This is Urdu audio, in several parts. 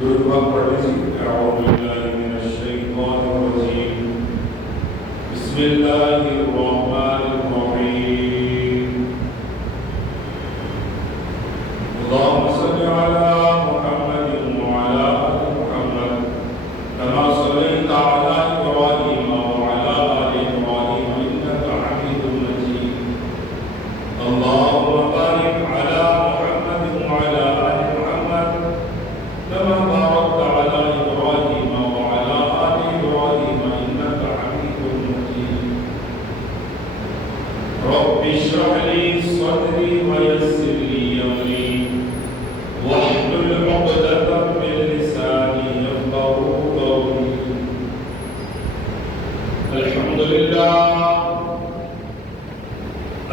بسم الله الرحمن الرحيم اللهم صل على محمد وعلى آل محمد كما صليت على إبراهيم وعلى آل إبراهيم إنك حميد مجيد اللهم بارك على محمد وعلى آل محمد كما باركت على إبراهيم وعلى آل إبراهيم إنك حميد مجيد رب اشرح لي صدري ويسر لي أمري واحلل عقدة من لساني يفقهوا قولي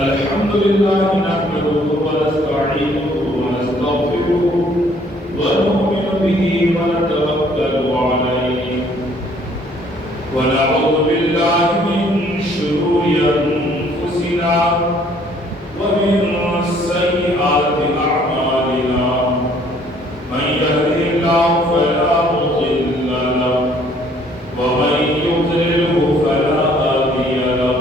الحمد لله نحمده ونستعينه ونستغفره ونؤمن به ونتوكل عليه ونعوذ بالله من شرور أنفسنا ومن سيئات أعمالنا من يهده الله فلا مضل له ومن يضلله فلا هادي له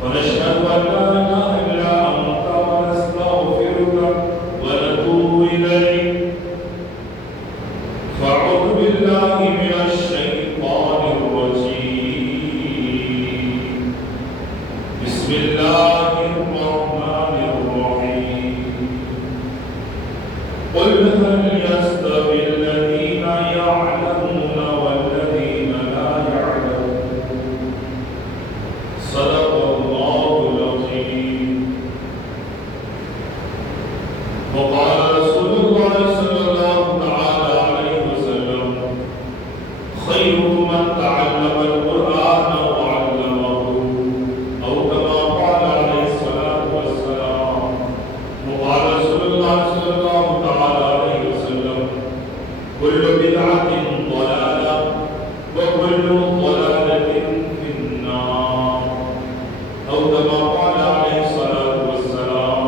ونشهد أن لا إله إلا أنت ونستغفرك ونتوب إليك فأعوذ بالله من الشيطان الرجيم بسم الله الرحمن الرحيم قل هل يستوي الذين يعلمون والذين لا يعلمون صدق الله العظيم وقال رسول الله صلى الله تعالى عليه وسلم خيركم من تعلم القرآن وعلمه أو كما قال عليه الصلاة والسلام وقال رسول الله صلى الله تعالى عليه وسلم كل بدعة ضلالة وكل ضلالة في النار أو كما قال عليه الصلاة والسلام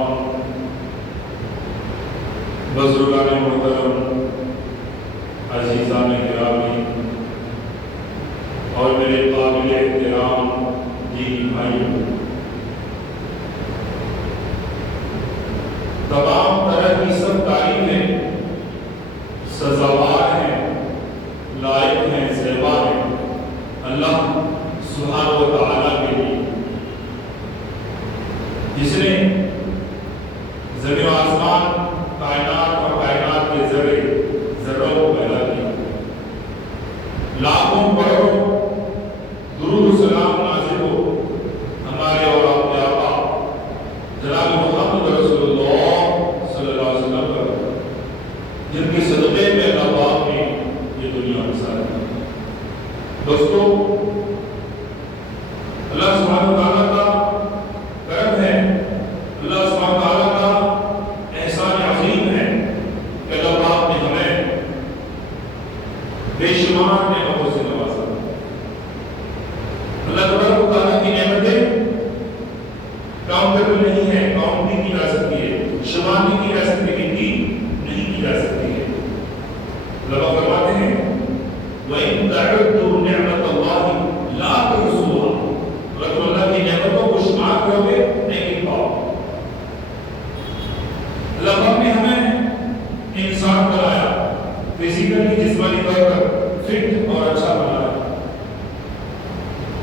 بزرگان محترم عزیزان گرامی اور میرے قابل احترام دینی بھائیوں، تمام طرح کی سب تعریفیں سزاوار ہیں، لائق ہیں، زیبا ہیں اللہ سبحانہ و تعالیٰ کے لیے، جس نے زمین و آسمان، کائنات اور کائنات کے ذروں کو پیدا کیا، لاکھوں کروڑوں درود و سلام نازل ہو ہمارے اور آپ کے آقا جناب محمد رسول اللہ صلی اللہ علیہ وسلم پر، جن کے صدقے میں اللہ پاک نے یہ دنیا بسا دی۔ دوستو، اللہ سبحانہ وتعالیٰ کا کرم ہے، اللہ سبحانہ وتعالیٰ کا احسان عظیم ہے کہ اللہ پاک نے ہمیں بے شمار نعمتوں سے نوازا۔ اللہ تبارک و تعالیٰ کی نعمتیں کاؤنٹیبل نہیں ہے، کاؤنٹ نہیں کی جا سکتی ہے، شمار نہیں کی جا سکتی، گنتی نہیں کی جا سکتی ہے۔ اللہ فرماتے ہیں وَإِن تَعُدُّوا نِعْمَةَ اللَّهِ لَا تُحْصُوهَا، اگر تم اللہ کی نعمتوں کو شمار کرو گے نہیں گن پاؤ۔ اللہ پاک نے ہمیں انسان بنایا، فزیکلی جسمانی طور پر فٹ اور اچھا بنایا۔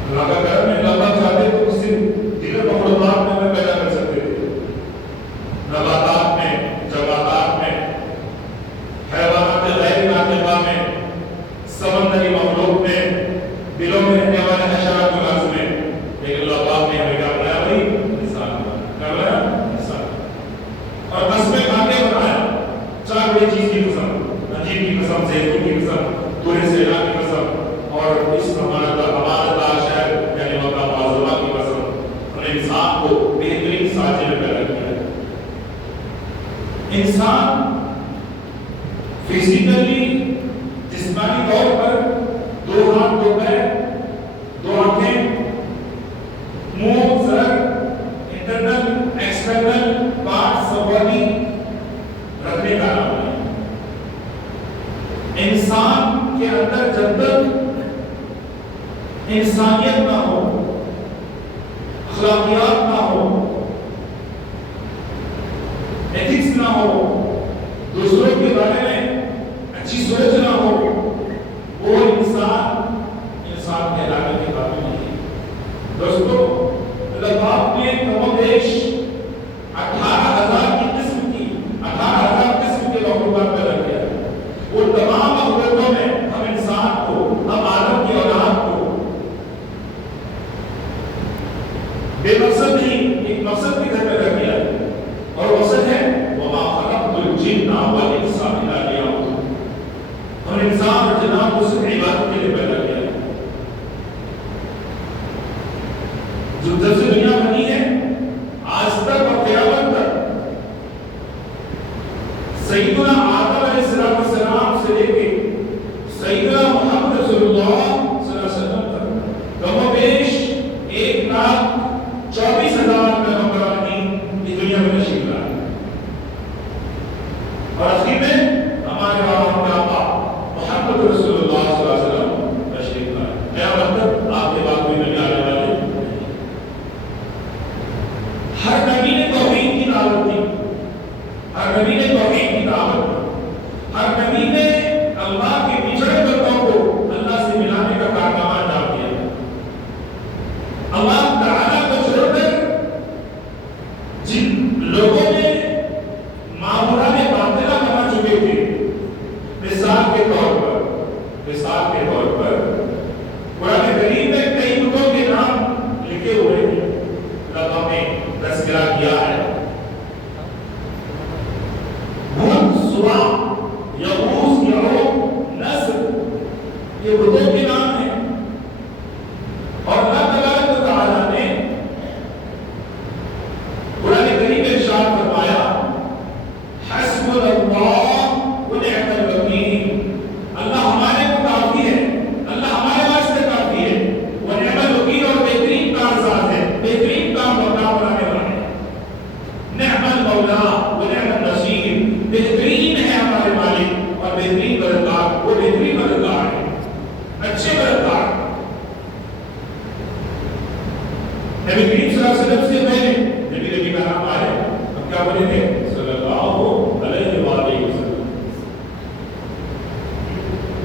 اللہ کا کرم ہے، اللہ پاک چاہتے تو اس سے دیگر مخلوقات میں ہمیں پیدا کر سکتے تھے، نباتات میں، جمادات میں، حیوانات غیر ناطقہ میں، سمندری مخلوق میں، دلوں میں رہنے والے حشرات و غاز میں، لیکن اللہ پاک نے ہمیں کیا بنایا بھائی؟ انسان بنایا۔ کیا بنایا؟ انسان۔ اور قسمیں کھا کے بنایا، چار بڑی چیز کی قسم، انجیر کی قسم، زیتون کی قسم، تورے سینا کی قسم، اور اس امانت دار شہر یعنی مکہ معظمہ کی قسم، اور انسان کو بہترین سانچے میں پیدا کیا ہے۔ انسان فزیکلی جسمانی طور پر دو ہاتھ، دو پیر، دو آنکھیں، منہ، سر، internal external parts of body رکھنے کا نام ہے۔ انسان کے اندر جب تک انسانیت نہ ہو، اخلاقیات نہ ہو، ایتھکس نہ ہو، دوسروں کے بارے میں اچھی سوچ نہ ہو، وہ انسان کہلانے کے قابل نہیں۔ دوستو، اللہ پاک نے کم و بیش 18,000 کی قسم کی 18,000 قسم کے مخلوقات پیدا کیا ہے۔ وہ تمام مخلوقوں میں ہم انسان کو، ہم آدم کی اولاد کو بے مقصد نہیں، ایک مقصد کے گھر پیدا کیا ہے، اور مقصد ہے وَمَا خَلَقْتُ الْجِنَّ وَالْإِنسَ إِلَّا لِيَعْبُدُونِ۔ ہم انسان اور جنات کو صرف عبادت کے لیے پیدا کیا ہے۔ جب سے دنیا بنی ہے آج تک اور قیامت تک، سیدنا آدم علیہ السلام سے لے کے سیدنا محمد رسول اللہ صلی اللہ علیہ وسلم تک کم و بیش 1,24,000 پیغمبران کی دنیا میں تشریف لائے، اور اخیر میں ہمارے آقا محمد رسول اللہ صلی اللہ علیہ وسلم تشریف لائے۔ قیامت تک آپ کے بعد کوئی نبی آنے والے نہیں۔ ہر نبی نے توحید کی دعوت دی، ہر نبی نے توحید کی دعوت دی، ہر نبی نے اللہ کے بچھڑے بندوں کو اللہ سے ملانے کا کارنامہ انجام دیا۔ اللہ تعالیٰ کو چھوڑ کر جن لوگوں نے معمولات باطلہ بنا چکے تھے، مثال کے طور پر قرآن کریم میں کئی بتوں کے نام لکھے ہوئے ہیں، اللہ نے تذکرہ کیا ہے۔ بت، سوا، یغوث، یعوق، نصر، یہ بتوں کے نام ہیں، اور اللہ تبارک و تعالیٰ نے قرآن کریم میں ارشاد فرمایا حسبنا اللہ ونعم الوکیل، اللہ ہمارے کو کافی ہے، اللہ ہمارے واسطے کافی ہے، ونعم الوکیل، اور بہترین کارساز ہے، بہترین کام بنانے والے، نعم المولا ونعم النصیر، بہترین ہے ہمارے مالک اور بہترین مددگار، وہ بہترین مددگار ہے، اچھے مددگار۔ نبی کریم صلی اللہ علیہ وسلم سے پہلے نبی کا نام آئے، ہم کیا بولے تھے؟ صلی اللہ علیہ وآلہ وسلم۔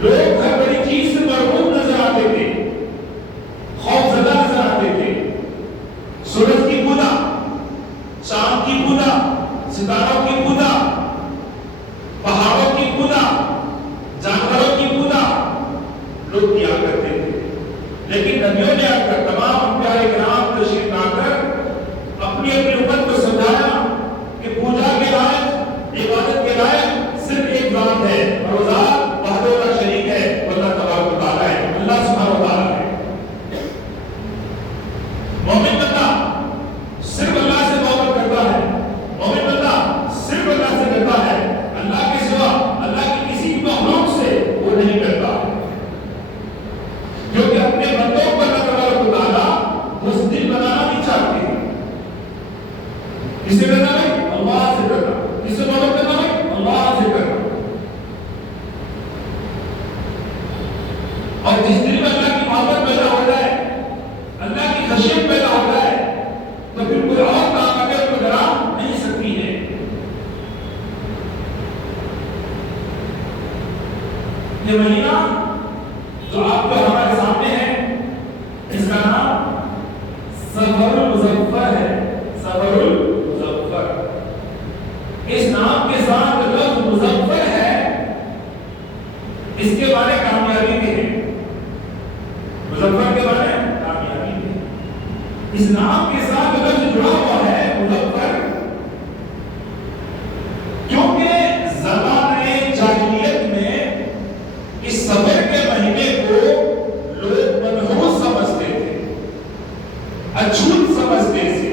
لوگ ہر بڑی چیز سے مرعوب نظر آتے تھے، خوف زدہ نظر آتے تھے۔ سورج کی پوجا، چاند کی پوجا، ستاروں کی پوجا، پہاڑوں کی پوجا، جانوروں کی پوجا لوگ کیا کرتے تھے، لیکن نبیوں نے آ کر، تمام پیارے کرام تشریف لا کر اپنی امت کو سمجھایا کہ پوجا کے لائق، عبادت کے لائق صرف ایک ذات ہے، اور وہ ذات وحدہ لا شریک ہے، اللہ تبارک و تعالیٰ ہے، اللہ سبحانہ و تعالیٰ ہے۔ مومن بندہ صرف اللہ سے محبت کرتا ہے، مومن بندہ صرف اللہ سے کرتا ہے، اللہ کے سوا اللہ کی کسی مخلوق سے وہ نہیں کرتا، کیونکہ اپنے بندوں کو اللہ تبارک و تعالیٰ مسلم بنانا بھی چاہتے ہیں۔ کس سے کرنا ہے؟ اللہ سے کرنا۔ کس سے محبت کرنا ہے؟ اللہ سے کرنا۔ اور جس دل میں اللہ کی محبت پیدا ہو جائے، اللہ کی خشیت پیدا ہو جائے، تو پھر کوئی اور طاقت اس کو ڈرا نہیں سکتی ہے۔ یہ مہینہ جو آپ کو ہمارے سامنے ہے، اس کا نام سفر المظفر ہے، سفر المظفر۔ اس نام کے ساتھ لفظ مظفر ہے، اس کے بارے کامیابی کے ہیں، مظفر کے بارے کامیابی کے۔ اس نام کے ساتھ لفظ جڑا ہوا ہے مظفر، کیونکہ زمانے جاہلیت میں اس سفر کے مہینے کو لوگ منحوس سمجھتے تھے، اچھوت سمجھتے تھے،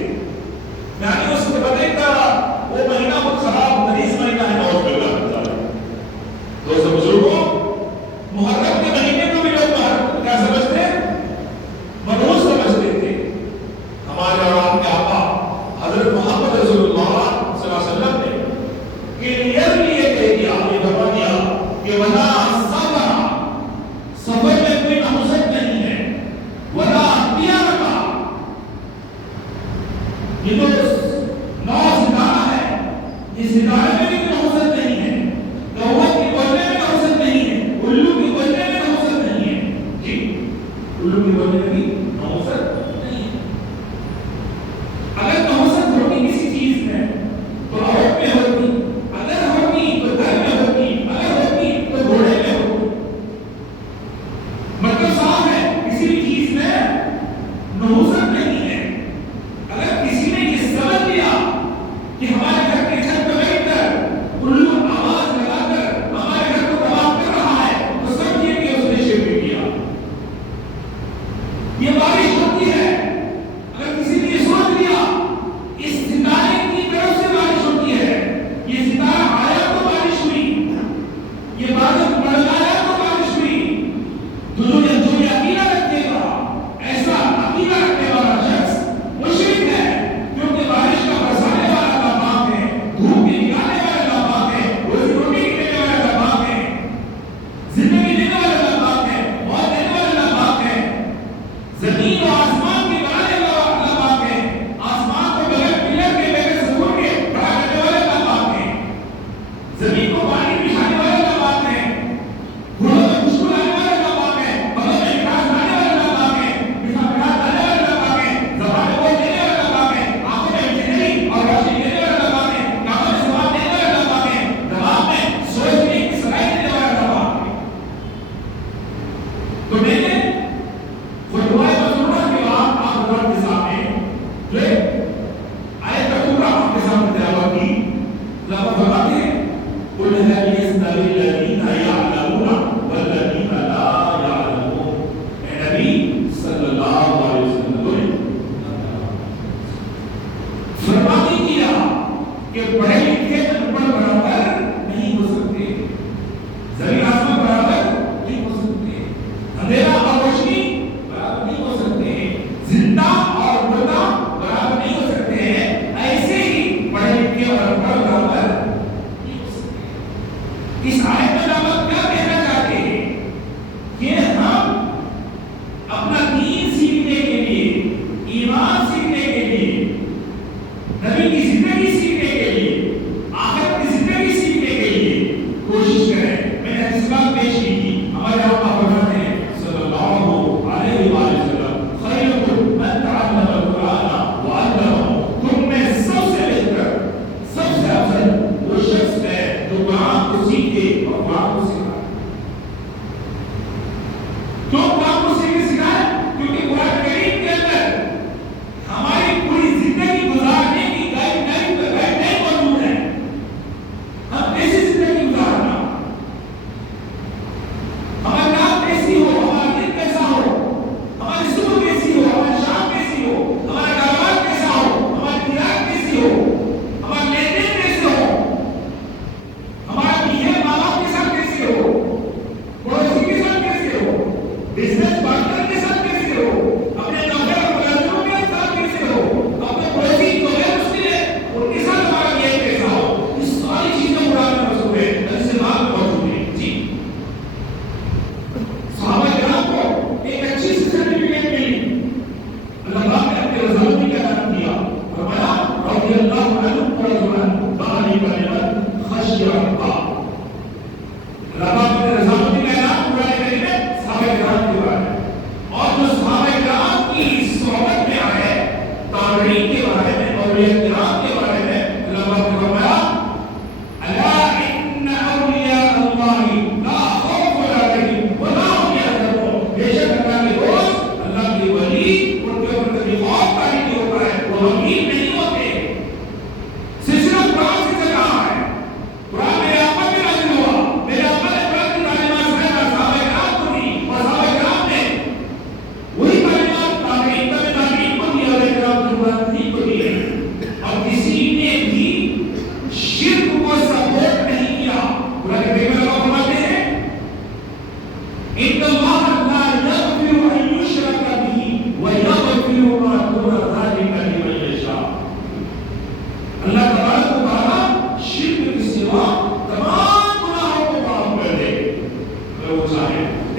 یعنی اس مقدے کا وہ مہینہ بہت خراب مریض مہینہ ہے، نعوذ باللہ تعالی۔ دوستو بزرگوں، محرم کے مہینے کو بھی لوگ کیا سمجھتے ہیں؟ منحوس سمجھتے تھے۔ ہمارے اور آپ کے آقا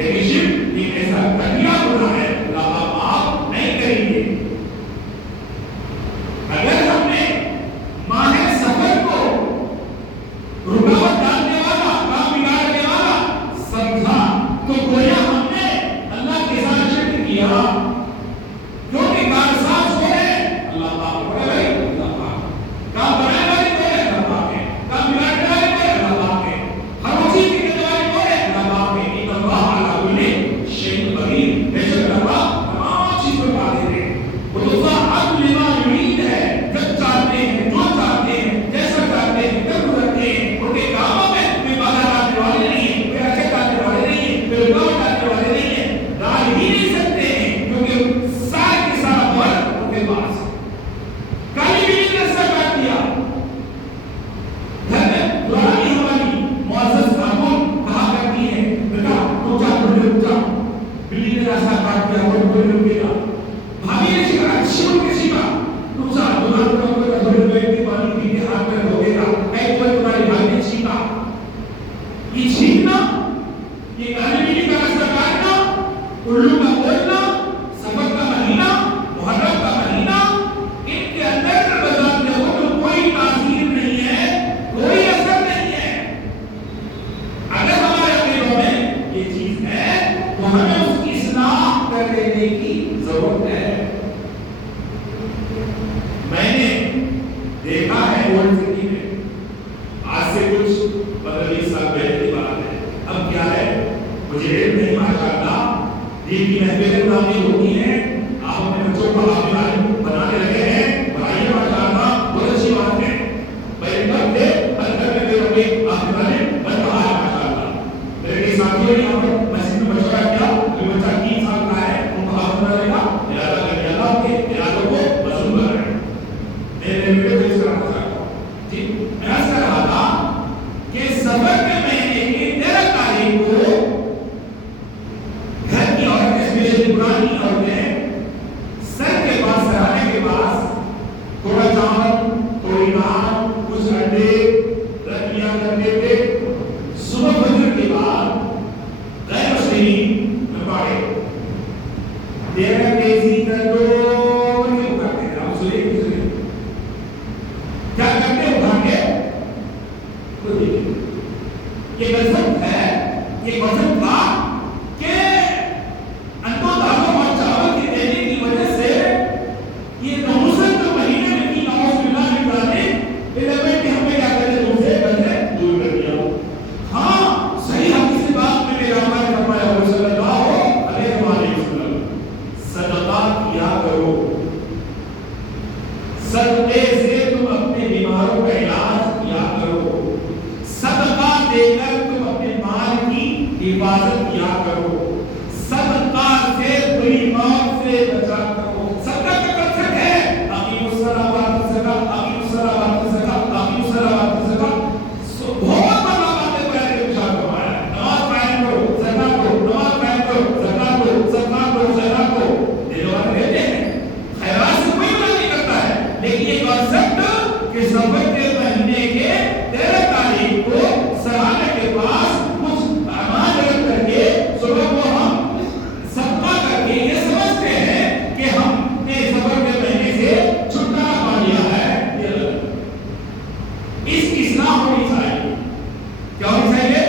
لیکن شرک ایک ایسا گھٹیا گناہ ہے اللہ آپ معاف نہیں کریں گے. اگر ہم نے ماہ سفر کو رکاوٹ ڈالنے والا، کام بگاڑنے والا سمجھا تو گویا ہم نے اللہ کے ساتھ شرک کیا. کیونکہ کارساز ہو رہے اللہ پاک ہو رہے اللہ پاک، کام بنانے والے ہو رہے اللہ پاک ہے، کام بگاڑنے والے ہو رہے اللہ پاک ہے، ہر چیز کی کرنے والے ہو رہے اللہ پاک ہے. ان اللہ علی کل شیء قدیر، بے شک اللہ تمام چیزوں کو قادر ہے. وہ تو فعل لما یرید ہے، جب چاہتے ہیں جو چاہتے ہیں جیسا چاہتے ہیں کر گزرتے ہیں. ان کے کاموں میں کوئی بادہ ڈالنے والے نہیں ہیں، کوئی اچھے ڈالنے والے نہیں ہیں، کوئی رکاوٹ ڈالنے والے نہیں ہیں. ڈال ہی نہیں سکتے ہیں کیونکہ سارے کے سارا وقت ان کے پاس ہے. کہیں بھی نہیں رستہ کاٹ دیا. گھر میں دورانی ہماری معزز خاتون کہا کرتی ہے بیٹا تو جا رک جا، بلی نے راستہ کاٹ دیا اور کوئی رک گیا. بھابھی نے سکھا شروع کے سکھا تم سا دکان پر کوئی ادھر بیٹھ کے پانی پی کے ہاتھ میں دھو گا. ایک کوئی تمہاری بھائی نے سیکھا یہ چھیننا، یہ کہانی بلی کا راستہ کاٹنا، الو کا بولنا، سفر کا مہینہ، محرم کا مہینہ، ان کے اندر کا بذات دیکھو تو کوئی تاثیر نہیں ہے، کوئی اثر نہیں ہے. اگر ہمارے دلوں میں یہ چیز ہے تو ہمیں اس کی اصلاح کر لینے کی ضرورت ہے. میں نے دیکھا ہے ورلڈ سٹی میں آج سے کچھ 15-20 سال پہلے کی بات ہے. اب کیا ہے مجھے علم نہیں، ماشاء اللہ دین کی محفلیں منعقد ہوتی ہیں، آپ اپنے بچوں کو حافظ عالم بنانے لگے ہیں، بڑھائیے ماشاء اللہ، بہت اچھی بات ہے. پہلے کب تھے ہر گھر میں میرے بھائی حافظ عالم بن رہا ہے ماشاء اللہ. میرے کئی ساتھیوں نے یہاں پر مسجد میں مشورہ کیا کہ بچہ 3 سال کا ہے ان کو حافظ بنانے کا ارادہ کر لیا تھا، ان کے ارادوں کو مضبوط کر رہے ہیں. میرے ویڈیو کو اس کرانا چاہتا ہوں. ٹھیک میں عرض کر رہا تھا کہ سفر کے مہینے کی 13 تاریخ کو گھر کی عورتیں اسپیشلی پرانی عورتیں سر کے پاس سرانے کے پاس تھوڑا چاول، تھوڑی نان، کچھ انڈے رکھ لیا کرتے تھے. صبح فجر کے بعد غیر مسلمی پکاڑے تیرا تیزی کر دو یہ اٹھاتے تھے. آپ سنیے کیا کرتے اٹھا کے خود دیکھیں. یہ غضب ہے، یہ غضب تھا کہ انتو دانوں اور چاول کی دینے کی وجہ سے یہ نوزن جو مہینے میں کی نماز بلا نکالے ایلیمنٹ ہمیں کیا کرے دوسرے بندے دور کر دیا. ہاں صحیح حدیث سے بات میں میرا اللہ نے فرمایا صلی اللہ علیہ وسلم صدقہ کیا کرو، صدقے سے تم اپنے بیماروں کا علاج کیا کرو، صدقہ دے کر تم اپنے مال کی حفاظت کیا کرو، صدقہ سے بری موت سے بچا کرو. صدقہ کا مقصد ہے اقیم الصلاۃ والزکاۃ، اقیم الصلاۃ والزکاۃ، اقیم الصلاۃ والزکاۃ. بہت بڑا بات ہے پہلے ارشاد فرمایا ہے نماز قائم کرو، زکات دو، نماز قائم کرو، زکات دو، صدقات دو، خیرات دو. یہ لوگ دیتے ہیں، خیرات سے کوئی منع نہیں کرتا ہے، لیکن یہ کانسیپٹ کہ سفر کے مہینے کے 13 تاریخ کو سرانے کے پاس کچھ اعمال رکھ کر کے صبح کو ہم صدقہ کر کے یہ سمجھتے ہیں کہ ہم نے سفر کے مہینے سے چھٹکارا پا لیا ہے. یہ غلط. اس کی اصلاح ہونی چاہیے. کیا ہونی چاہیے؟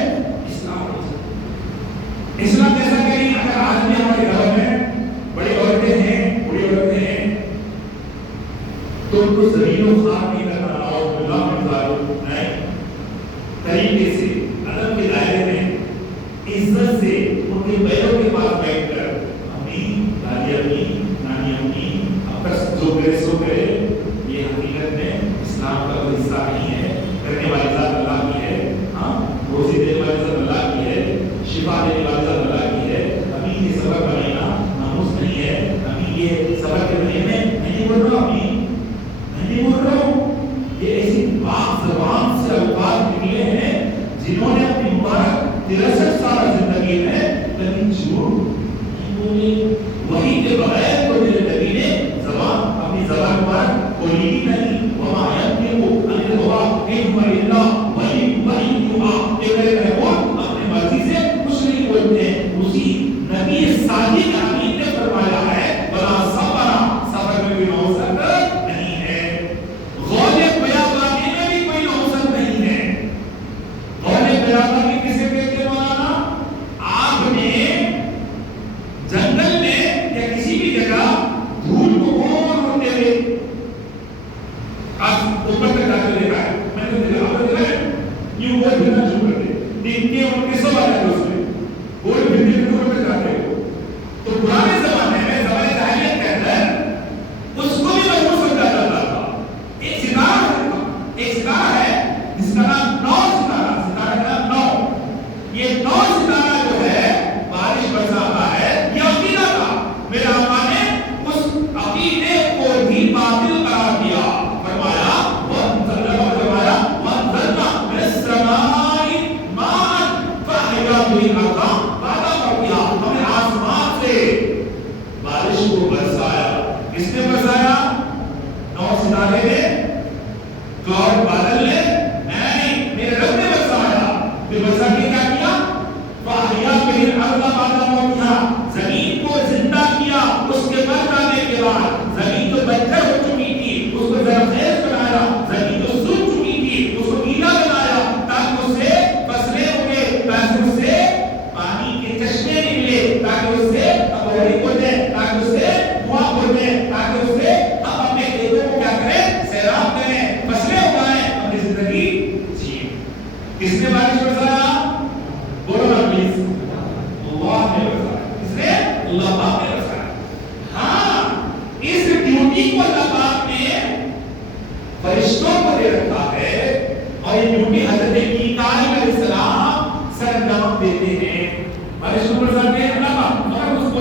اصلاح ہونی چاہیے. اصلاح کیسا کریں؟ اگر آج بھی ہمارے گھروں میں بڑی عورتیں ہیں، بڑی عورتیں ہیں تو ان کو زمین و خاک نہیں کرنا، اعوذ باللہ من ذالک، نہیں، طریقے سے ادب کے دائرے میں عزت سے ان کے پیروں کے پاس بیٹھ کر امی، دادی امی، نانی امی اب تک جو کرے سو کرے. یہ حقیقت میں اسلام کا کوئی حصہ نہیں ہے. کرنے والی ذات اللہ کی ہے، ہاں روزی دینے والی ذات اللہ کی ہے، شفا دینے والی ذات اللہ کی ہے. ابھی یہ سبق بنانا ناموس نہیں ہے. ابھی یہ سبق کے مہینے میں نہیں بول رہا، ابھی نہیں بول رہا ہوں. یہ ایسی پاک زبان سے الفاظ نکلے ہیں جنہوں نے اپنی مبارک 63 سال زندگی میں کبھی جھوٹ نہیں بولی. وہی کے بغیر تو میرے نبی نے زبان اپنی زبان پر کھولی ہی نہیں. وما ينطق عن الهوى ان هو الا وحی یوحى. کہ میرے محبوب اپنے مرضی سے کچھ نہیں بولتے ہیں، اسی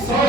100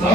100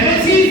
MNCs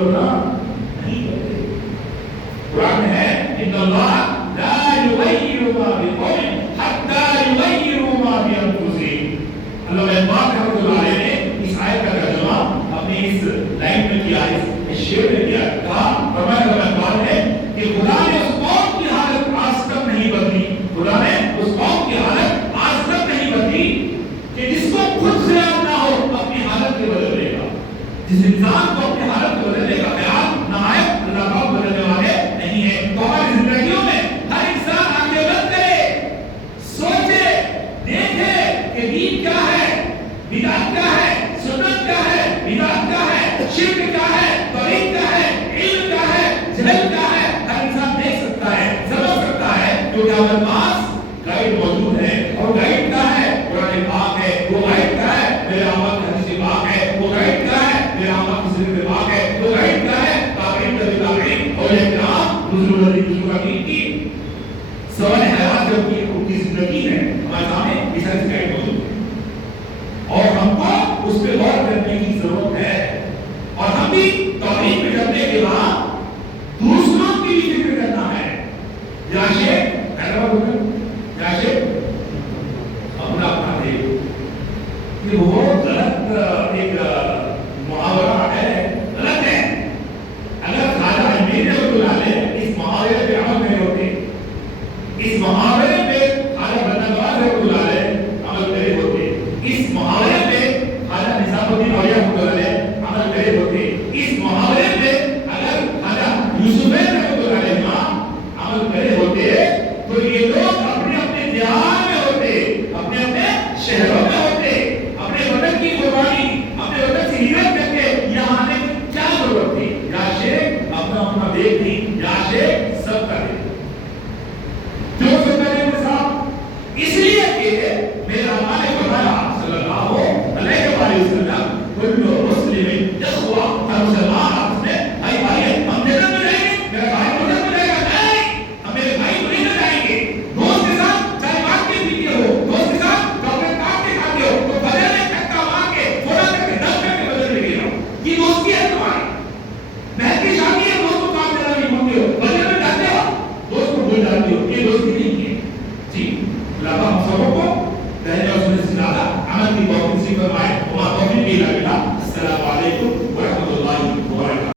بولنا نہیں کرتے. قرآن ہے ان اللہ لا یغیر ما بقوم حتی یغیروا ما بانفسہم. علامہ اقبال رحمۃ اللہ علیہ نے اس آیت کا ترجمہ اپنے اس لائن میں کیا, اس شعر میں کیا. کہا فرمایا علامہ اقبال نے کہ خدا نے اس قوم کی حالت آج تک نہیں بدلی, خدا نے اس قوم کی حالت آج تک نہیں بدلی کہ جس کو خود خیال نہ ہو اپنی حالت کے بدلنے کا. جس انسان کو اپنی حالت کو بدلنے کا خیال نہ آئے اللہ کا بدلنے والے نہیں ہے. تو ہماری زندگیوں میں ہر انسان آنکھیں بند کرے, سوچے, دیکھے کہ دین کیا ہے, بدعت کیا ہے, سنت کیا ہے, بدعت کیا ہے, شرک کیا ہے, توحید کیا ہے, علم کیا ہے, جہل کیا ہے. ہر انسان دیکھ سکتا ہے, سمجھ سکتا ہے, کیونکہ ہمارے پاس گائیڈ موجود ہے. اور گائیڈ کیا ہے؟ قرآن پاک ہے. وہ گائیڈ کیا ہے؟ میرے آقا کی حدیث پاک ہے. وہ گائیڈ کیا ہے؟ میرے آقا کی سنت پاک ہے. وہ گائیڈ کیا ہے؟ تابعین تابعین اور احترام رسول اللہ کی سوال حیات جو کی زندگی ہے ہمارے سامنے اس طرح سے گائیڈ موجود ہے اور ہم کو اس پہ غور کرنے کی ضرورت ہے. اور ہم بھی